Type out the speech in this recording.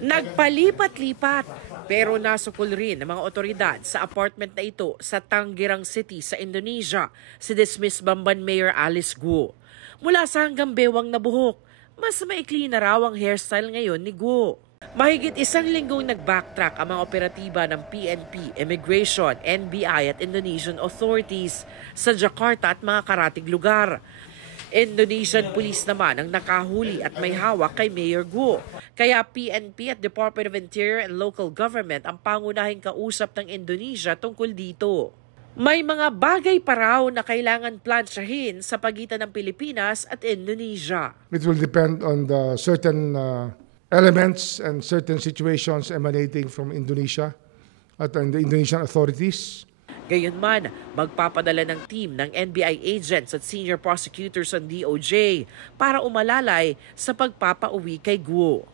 Nagpalipat-lipat pero nasukol rin ng mga otoridad sa apartment na ito sa Tangerang City sa Indonesia si dismissed Bamban Mayor Alice Guo. Mula sa hanggang bewang na buhok, mas maikli na raw ang hairstyle ngayon ni Guo. Mahigit isang linggong nag-backtrack ang mga operatiba ng PNP, Immigration, NBI at Indonesian authorities sa Jakarta at mga karatig lugar. Indonesian Police naman ang nakahuli at may hawak kay Mayor Guo. Kaya PNP at Department of Interior and Local Government ang pangunahing kausap ng Indonesia tungkol dito. May mga bagay pa raw na kailangan plansyahin sa pagitan ng Pilipinas at Indonesia. It will depend on the certain elements and certain situations emanating from Indonesia at the Indonesian authorities. Gayunman, magpapadala ng team ng NBI agents at senior prosecutors ng DOJ para umalalay sa pagpapauwi kay Guo.